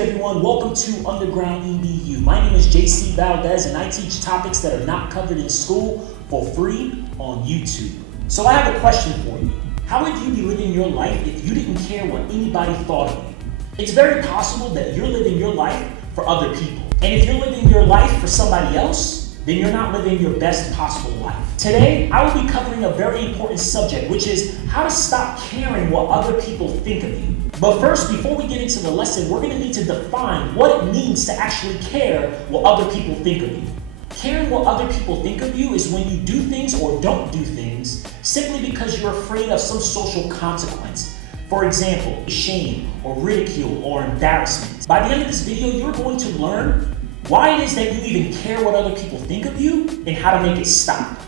good, everyone? Welcome to Underground EDU. My name is JC Valdez, and I teach topics that are not covered in school for free on YouTube. So I have a question for you. How would you be living your life if you didn't care what anybody thought of you? It's very possible that you're living your life for other people. And if you're living your life for somebody else, then you're not living your best possible life. Today, I will be covering a very important subject, which is how to stop caring what other people think of you. But first, before we get into the lesson, we're going to need to define what it means to actually care what other people think of you. Caring what other people think of you is when you do things or don't do things simply because you're afraid of some social consequence. For example, shame or ridicule or embarrassment. By the end of this video, you're going to learn why it is that you even care what other people think of you and how to make it stop.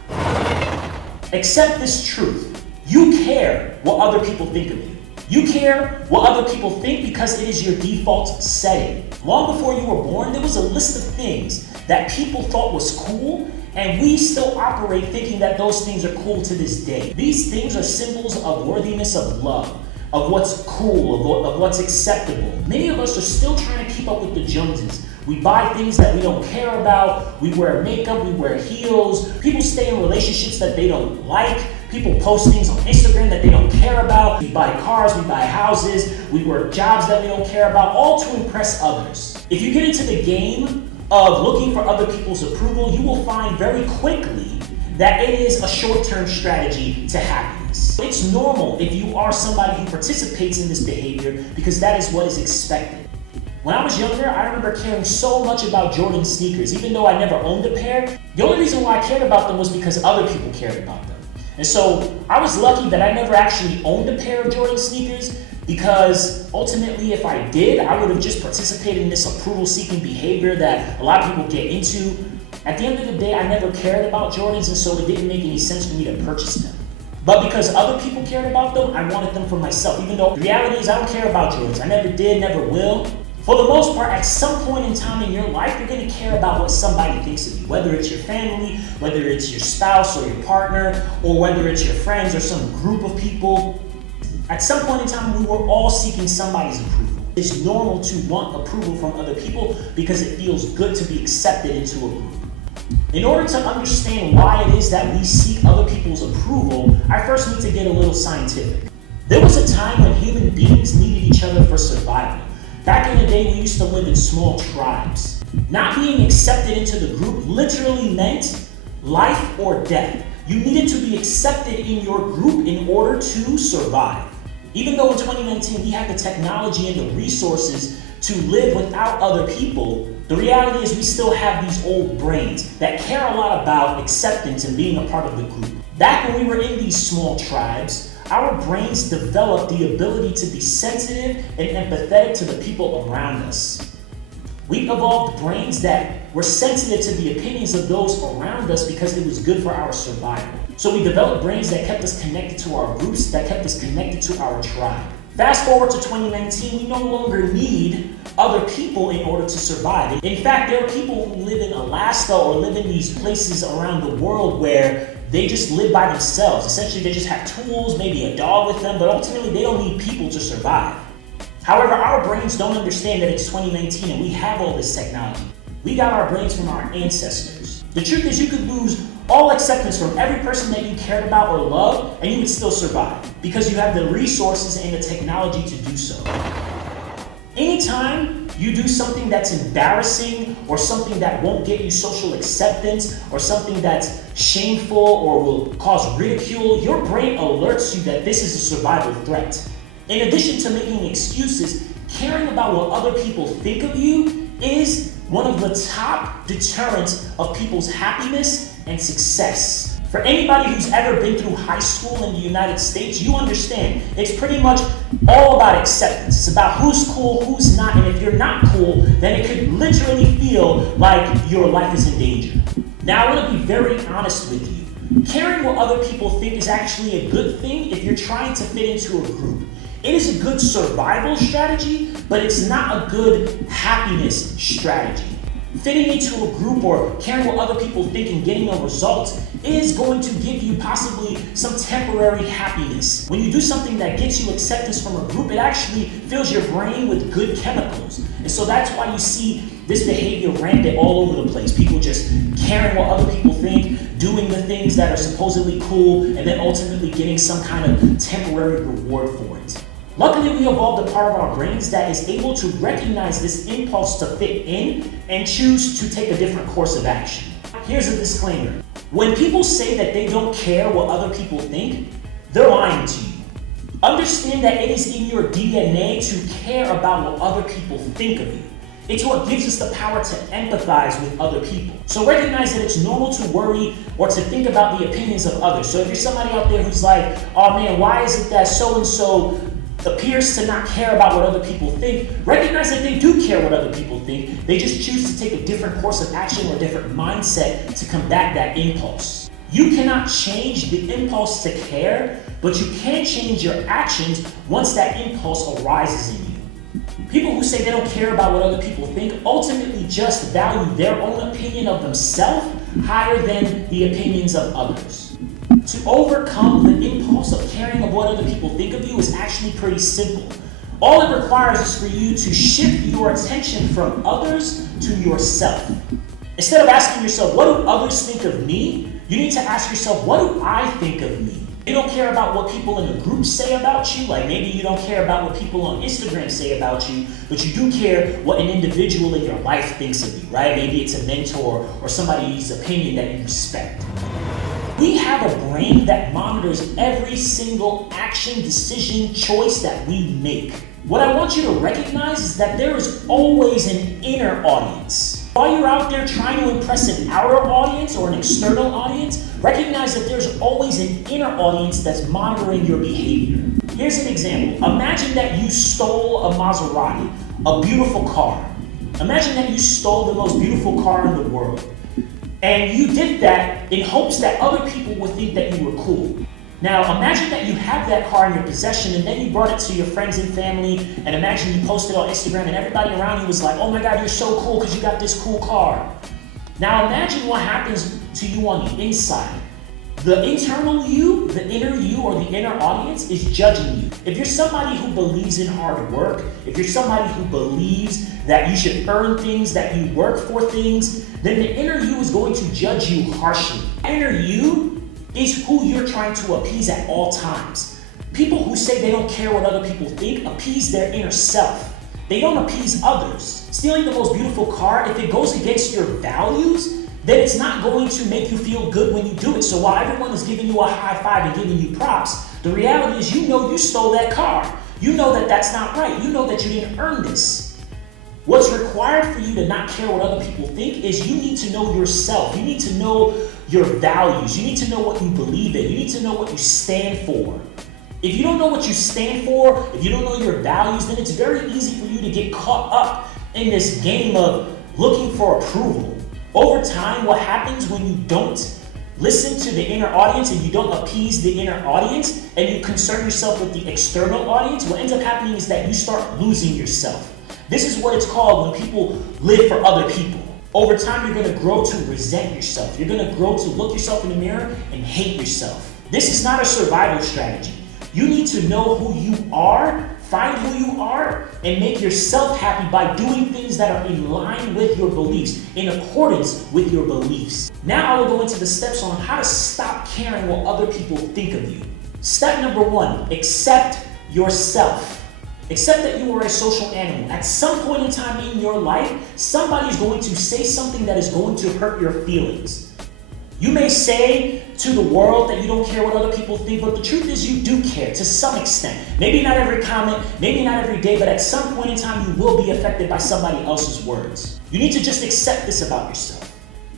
Accept this truth. You care what other people think of you. You care what other people think because it is your default setting. Long before you were born, there was a list of things that people thought was cool, and we still operate thinking that those things are cool to this day. These things are symbols of worthiness, of love, of what's cool, of what's acceptable. Many of us are still trying to keep up with the Joneses. We buy things that we don't care about. We wear makeup, we wear heels. People stay in relationships that they don't like. People post things on Instagram that they don't care about. We buy cars, we buy houses, we work jobs that we don't care about, all to impress others. If you get into the game of looking for other people's approval, you will find very quickly that it is a short-term strategy to happiness. It's normal if you are somebody who participates in this behavior because that is what is expected. When I was younger, I remember caring so much about Jordan sneakers, even though I never owned a pair. The only reason why I cared about them was because other people cared about them. And so I was lucky that I never actually owned a pair of Jordan sneakers, because ultimately if I did, I would have just participated in this approval-seeking behavior that a lot of people get into. At the end of the day, I never cared about Jordans, and so it didn't make any sense for me to purchase them. But because other people cared about them, I wanted them for myself, even though the reality is I don't care about Jordans. I never did, never will. For the most part, at some point in time in your life, you're going to care about what somebody thinks of you, whether it's your family, whether it's your spouse or your partner, or whether it's your friends or some group of people. At some point in time, we were all seeking somebody's approval. It's normal to want approval from other people because it feels good to be accepted into a group. In order to understand why it is that we seek other people's approval, I first need to get a little scientific. There was a time when human beings needed each other for survival. Back in the day, we used to live in small tribes. Not being accepted into the group literally meant life or death. You needed to be accepted in your group in order to survive. Even though in 2019 we have the technology and the resources to live without other people, the reality is we still have these old brains that care a lot about acceptance and being a part of the group. Back when we were in these small tribes, our brains developed the ability to be sensitive and empathetic to the people around us. We evolved brains that were sensitive to the opinions of those around us because it was good for our survival. So we developed brains that kept us connected to our groups, that kept us connected to our tribe. Fast forward to 2019, we no longer need other people in order to survive. In fact, there are people who live in Alaska or live in these places around the world where they just live by themselves. Essentially, they just have tools, maybe a dog with them, but ultimately they don't need people to survive. However, our brains don't understand that it's 2019 and we have all this technology. We got our brains from our ancestors. The truth is, you could lose all acceptance from every person that you cared about or loved, and you would still survive because you have the resources and the technology to do so. Anytime you do something that's embarrassing or something that won't get you social acceptance or something that's shameful or will cause ridicule, your brain alerts you that this is a survival threat. In addition to making excuses, caring about what other people think of you is one of the top deterrents of people's happiness and success. For anybody who's ever been through high school in the United States, you understand it's pretty much all about acceptance. It's about who's cool, who's not, and if you're not cool, then it could literally feel like your life is in danger. Now, I want to be very honest with you. Caring what other people think is actually a good thing if you're trying to fit into a group. It is a good survival strategy, but it's not a good happiness strategy. Fitting into a group or caring what other people think and getting a result is going to give you possibly some temporary happiness. When you do something that gets you acceptance from a group, it actually fills your brain with good chemicals. And so that's why you see this behavior rampant all over the place. People just caring what other people think, doing the things that are supposedly cool, and then ultimately getting some kind of temporary reward for it. Luckily, we evolved a part of our brains that is able to recognize this impulse to fit in and choose to take a different course of action. Here's a disclaimer. When people say that they don't care what other people think, they're lying to you. Understand that it is in your DNA to care about what other people think of you. It's what gives us the power to empathize with other people. So recognize that it's normal to worry or to think about the opinions of others. So if you're somebody out there who's like, oh man, why is it that so-and-so appears to not care about what other people think, recognize that they do care what other people think. They just choose to take a different course of action or a different mindset to combat that impulse. You cannot change the impulse to care, but you can change your actions once that impulse arises in you. People who say they don't care about what other people think ultimately just value their own opinion of themselves higher than the opinions of others. To overcome the impulse of caring of what other people think of you is actually pretty simple. All it requires is for you to shift your attention from others to yourself. Instead of asking yourself, what do others think of me? You need to ask yourself, what do I think of me? You don't care about what people in the group say about you, like maybe you don't care about what people on Instagram say about you, but you do care what an individual in your life thinks of you, right? Maybe it's a mentor or somebody's opinion that you respect. We have a brain that monitors every single action, decision, choice that we make. What I want you to recognize is that there is always an inner audience. While you're out there trying to impress an outer audience or an external audience, recognize that there's always an inner audience that's monitoring your behavior. Here's an example. Imagine that you stole a Maserati, a beautiful car. Imagine that you stole the most beautiful car in the world. And you did that in hopes that other people would think that you were cool. Now, imagine that you have that car in your possession and then you brought it to your friends and family, and imagine you posted on Instagram and everybody around you was like, oh my God, you're so cool because you got this cool car. Now imagine what happens to you on the inside. The internal you, the inner you, or the inner audience is judging you. If you're somebody who believes in hard work, if you're somebody who believes that you should earn things, that you work for things, then the inner you is going to judge you harshly. Inner you is who you're trying to appease at all times. People who say they don't care what other people think appease their inner self. They don't appease others. Stealing the most beautiful car, if it goes against your values, then it's not going to make you feel good when you do it. So while everyone is giving you a high five and giving you props, the reality is you know you stole that car. You know that that's not right. You know that you didn't earn this. What's required for you to not care what other people think is you need to know yourself. You need to know your values. You need to know what you believe in. You need to know what you stand for. If you don't know what you stand for, if you don't know your values, then it's very easy for you to get caught up in this game of looking for approval. Over time, what happens when you don't listen to the inner audience and you don't appease the inner audience and you concern yourself with the external audience, what ends up happening is that you start losing yourself. This is what it's called when people live for other people. Over time, you're going to grow to resent yourself. You're going to grow to look yourself in the mirror and hate yourself. This is not a survival strategy. You need to know who you are, find who you are, and make yourself happy by doing things that are in line with your beliefs, in accordance with your beliefs. Now I will go into the steps on how to stop caring what other people think of you. Step number 1, accept yourself. Accept that you are a social animal. At some point in time in your life, somebody is going to say something that is going to hurt your feelings. You may say to the world that you don't care what other people think, but the truth is you do care to some extent. Maybe not every comment, maybe not every day, but at some point in time you will be affected by somebody else's words. You need to just accept this about yourself.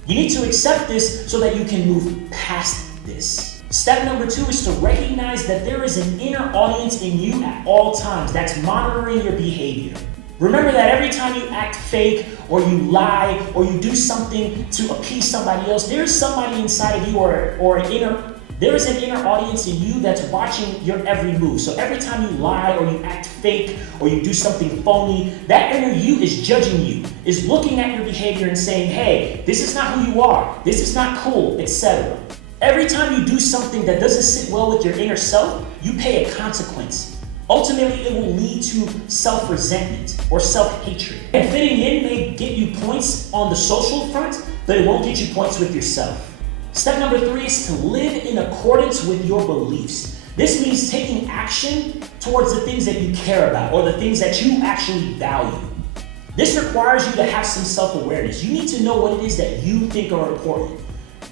You need to accept this so that you can move past this. Step number 2 is to recognize that there is an inner audience in you at all times that's monitoring your behavior. Remember that every time you act fake or you lie or you do something to appease somebody else, there's somebody inside of you there is an inner audience in you that's watching your every move. So every time you lie or you act fake or you do something phony, that inner you is judging you, is looking at your behavior and saying, hey, this is not who you are, this is not cool, etc. Every time you do something that doesn't sit well with your inner self, you pay a consequence. Ultimately, it will lead to self-resentment or self-hatred. And fitting in may get you points on the social front, but it won't get you points with yourself. Step number 3 is to live in accordance with your beliefs. This means taking action towards the things that you care about or the things that you actually value. This requires you to have some self-awareness. You need to know what it is that you think are important.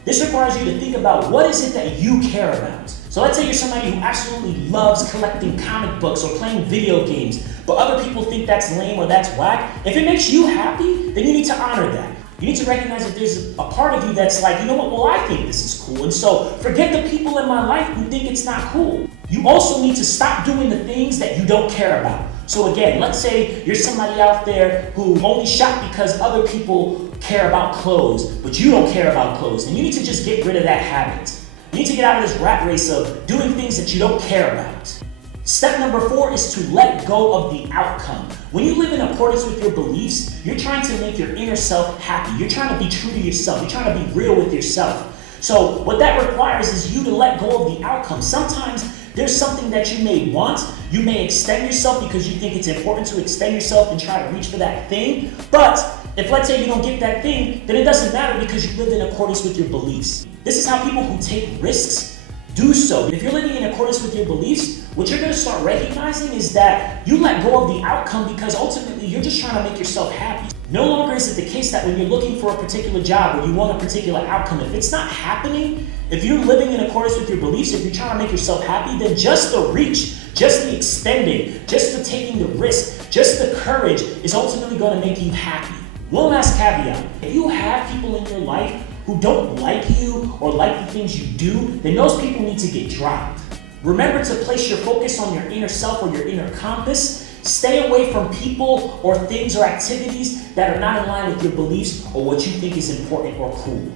This requires you to think about what is it that you care about. So let's say you're somebody who absolutely loves collecting comic books or playing video games, but other people think that's lame or that's whack. If it makes you happy, then you need to honor that. You need to recognize that there's a part of you that's like, you know what, well, I think this is cool. And so forget the people in my life who think it's not cool. You also need to stop doing the things that you don't care about. So again, let's say you're somebody out there who only shop because other people care about clothes, but you don't care about clothes. And you need to just get rid of that habit. You need to get out of this rat race of doing things that you don't care about. Step number 4 is to let go of the outcome. When you live in accordance with your beliefs, you're trying to make your inner self happy. You're trying to be true to yourself. You're trying to be real with yourself. So what that requires is you to let go of the outcome. Sometimes there's something that you may want. You may extend yourself because you think it's important to extend yourself and try to reach for that thing. But if, let's say, you don't get that thing, then it doesn't matter because you live in accordance with your beliefs. This is how people who take risks do so. If you're living in accordance with your beliefs, what you're going to start recognizing is that you let go of the outcome because ultimately you're just trying to make yourself happy. No longer is it the case that when you're looking for a particular job or you want a particular outcome, if it's not happening, if you're living in accordance with your beliefs, if you're trying to make yourself happy, then just the reach, just the extending, just the taking the risk, just the courage is ultimately going to make you happy. One last caveat. If you have people in your life who don't like you or like the things you do, then those people need to get dropped. Remember to place your focus on your inner self or your inner compass. Stay away from people or things or activities that are not in line with your beliefs or what you think is important or cool.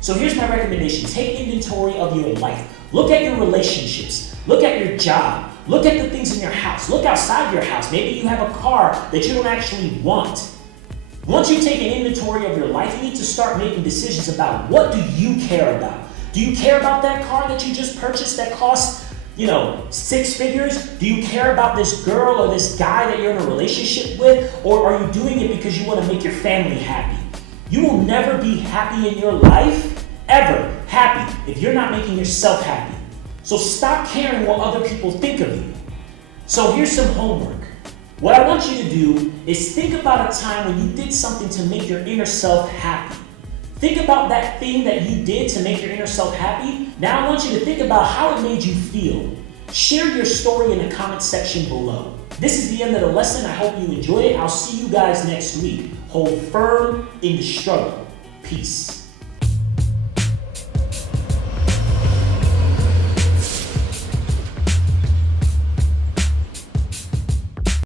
So here's my recommendation. Take inventory of your life. Look at your relationships. Look at your job. Look at the things in your house. Look outside your house. Maybe you have a car that you don't actually want. Once you take an inventory of your life, you need to start making decisions about what do you care about. Do you care about that car that you just purchased that costs, 6 figures? Do you care about this girl or this guy that you're in a relationship with? Or are you doing it because you want to make your family happy? You will never be happy in your life, ever happy, if you're not making yourself happy. So stop caring what other people think of you. So here's some homework. What I want you to do is think about a time when you did something to make your inner self happy. Think about that thing that you did to make your inner self happy. Now I want you to think about how it made you feel. Share your story in the comment section below. This is the end of the lesson. I hope you enjoyed it. I'll see you guys next week. Hold firm in the struggle. Peace.